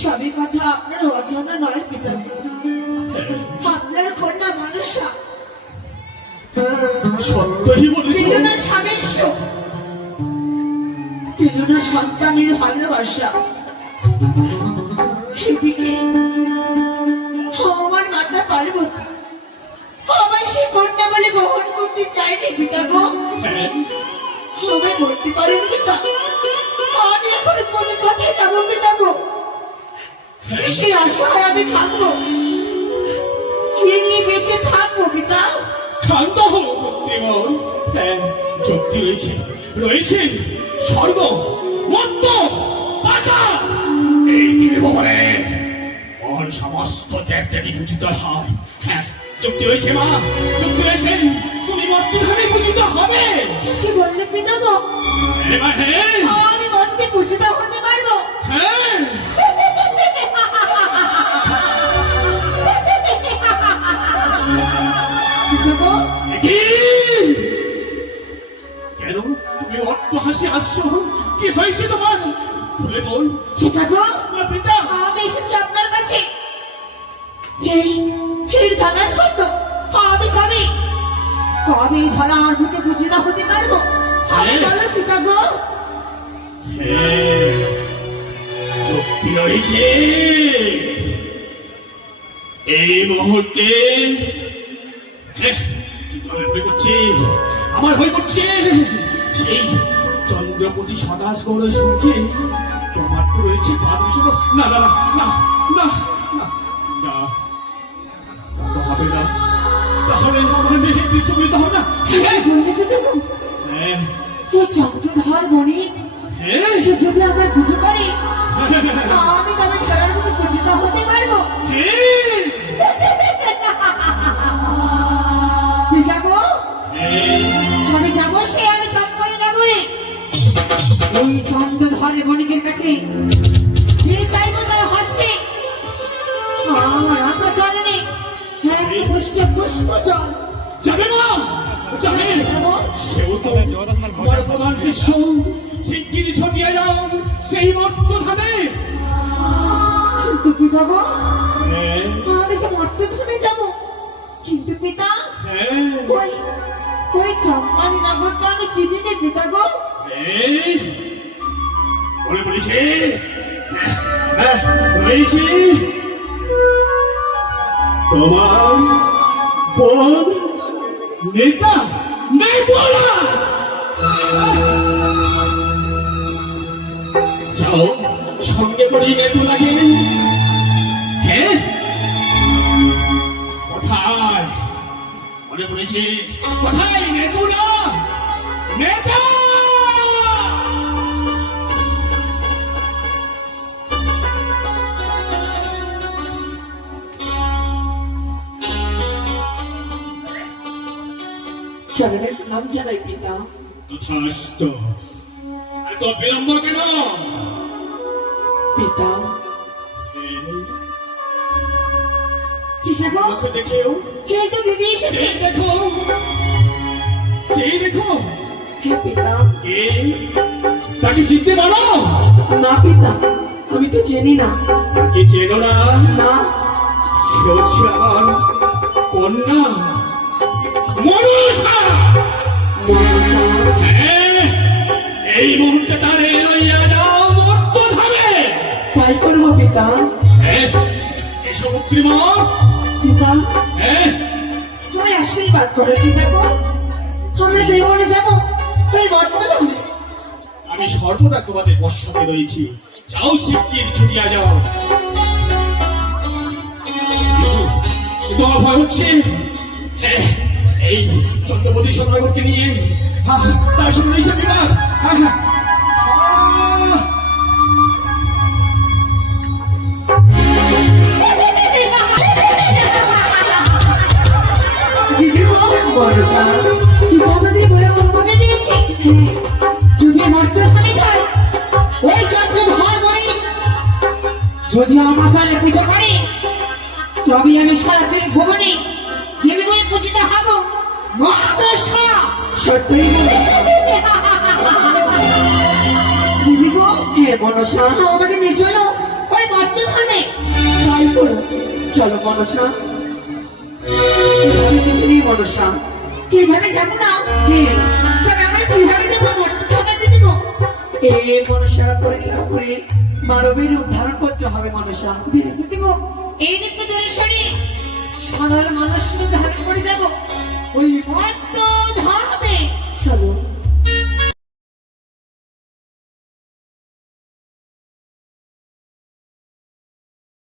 সবই কথা আপনার অজানা নয় পিতা, আপনার কন্যা মানুষা স্বামীর সুখ, সন্তানের ভালোবাসা, এদিকে আমার মাতা পার্বতী আমার সে কন্যা বলে গ্রহণ করতে চাইনি পিতা গো। আমায় বলতে পারেন পিতা, আমি এখন কোন পথে যাবো পিতা গো? সে আশায় আমি থাকবো, কে নিয়ে বেঁচে থাকবো পিতা? শান্ত হও পুত্রীমণ। হ্যাঁ, যুক্তি রয়েছে স্বর্গ, মত্ত, পাতাল, এই ত্রিভুবনে ওর সমস্ত দেবদেবী পূজিত হয়। হ্যাঁ, যুক্তি রয়েছে মা, যুক্তি রয়েছে। তুমি মর্তধামে পূজিত হবে। কি বললে পিতা গো? আমি মর্তে পূজিত হতে পারবো? হ্যাঁ। কেন তুমি অট্ট হাসি আসছো? কি হয়েছে তোমার? বলে বল। পিতা গো, পিতা, আমি এসেছি আপনার কাছে এই জানার জন্য আমি কবে ধরার বুকে পূজিত হতে পারবো? আমি বলো পিতা গো। যুক্তি রয়েছে। এই মুহূর্তে আমার ভয় করছে সেই চন্দ্রপতি সদাস গৌড়ের সঙ্গে তোমার তো রয়েছে পারমিশন। না না না না না, হবে না, তাহলে আমার মেয়ে বিশ্বমিত হবে না। বললে পিতা গো, এই চন্দ্রধর বনি সে যদি আমার পুজো করে, আমি তবে ধরার বুকে পূজিত হতে পারবো? পিতা গো, আমি যাবো সে আমি চম্পরি নগরে, ওই চন্দ্রধর বণিকের কাছে যে চাইবো তার হস্তে আমার আত্মচরণে এক পুষ্ট পুষ্প জল যাবে না, যাবে। সেও তো আমার প্রধান শিষ্য। শিগগিরি ছড়িয়ে যাও সেই মর্তধামে। কিন্তু পিতা গো, আমি যে মর্তধামে যাবো, কিন্তু পিতা ওই চম্পানি নগরটা আমি চিনি নে পিতা গো। বলে বলেছে রয়েছে তোমার বোন নেতা নেতলা। যাও সঙ্গে পড়ি নেতলাকে। হ্যাঁ, কোথায় মনে পড়েছে? কোথায় নেতলা? নেতা চরণের নাম জানাই পিতা। তথাস্তু। এত বিলম্ব কেন পিতা? পিতা গো, দেখেও এই তো দিদি এসেছে। দেখো, দেখো। হ্যাঁ পিতা। তাকে চিনতে পারো? না পিতা, আমি তো চিনি না। কি চেনো না? না। সে হচ্ছে আমার কন্যা মনসা। হ্যাঁ, এই মুহূর্তে তারে লইয়া যাও মর্তধামে। তাই করবো পিতা। হ্যাঁ, এসো পুত্রীমা। পিতা, হ্যাঁ, তুমি আশীর্বাদ করো পিতা গো। আমরা দুই বোনে যাবো ওই বর্তমানে। আমি সর্বদা তোমাদের পশ্চাতে রয়েছি। যাও শিগগির ছুটিয়া যাও। কিন্তু আমার ভয় হচ্ছে, হ্যাঁ, এই চন্দ্রপতি সদাগরকে নিয়ে তার সঙ্গে রয়েছে বিবাদ। দিদি গো, বর্ষা, পিতা আমাদের বলে অনুমতি দিয়েছে। যদি বর্তমানে যায় ওই চন্দ্রধর বলে যদি আমার জালে পুজো করে, তবে আমি সারাদিন ভুবনে দেবী বলে পূজিত হব। মহাবর্ষা সত্যই বলে দিদি গো, হে মনসা, আমাদের নিয়ে চলো ওই বর্তমানে। তাই করো, চলো মনসা। মনসা, কিভাবে যাবো না? তবে আমরা কিভাবে যাবো বর্তমানে দিদি গো? এই মনসার পরিত্যাগ করে মানবের উদ্ধারণ করতে হবে মনসা। দিদি গো, এই নিত্য দর্শনে সাধারণ মানুষের উদ্ধার